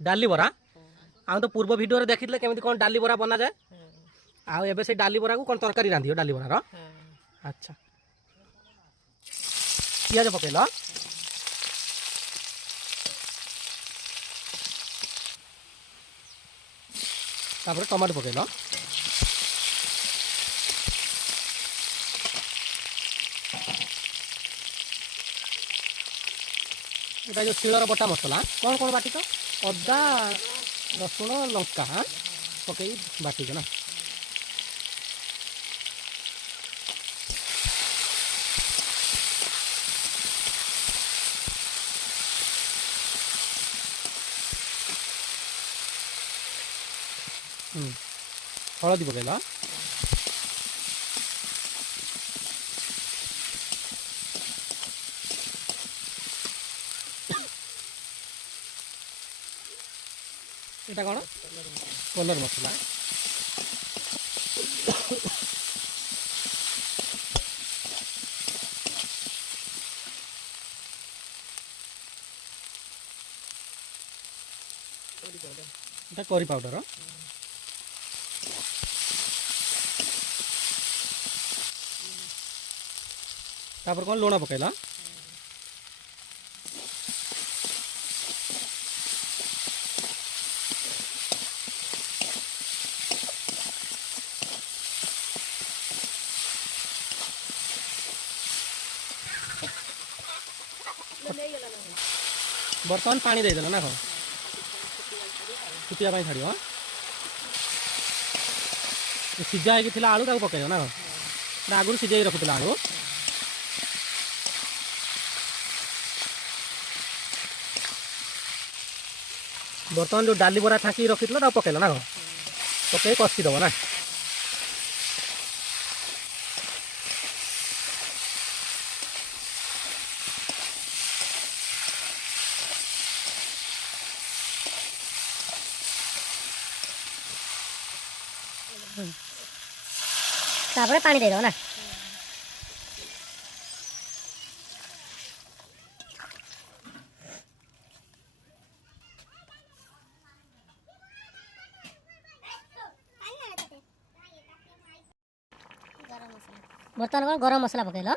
डाली बरा आम तो पूर्व वीडियो देखी केमी कौन डाली बरा बना जाए आउ से डाली बरा को कौन तरकारी रांधियो डाली बरार अच्छा पियाज पकेल तापर टमाटो पकेल ये जो शिलर बटा मसला कौन कौन बाटी तो अदा रसुण लंका पकई बाटी ना हलदी पकेल এটা कौन कलर मसला এটা करी पाउडर तापर कौन लुण पकेला बर्तमान पानी देदेल ना कौन फुटिया छाड़ सीझा होगी आलू ताको पकड़ ना कौन आगुरी सीझे रखुला आलू बर्तमान जो डाली बरा छाकी रखी पकेल ना कौन पकई कषिदेव ना तापर पानी दे दो ना बर्तमान गरम मसला पकेल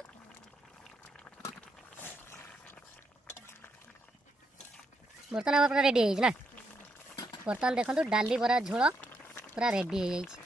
बर्तमान पूरा रेडी है ना बर्तमान देखो डाली बरा झोल पूरा रेडी है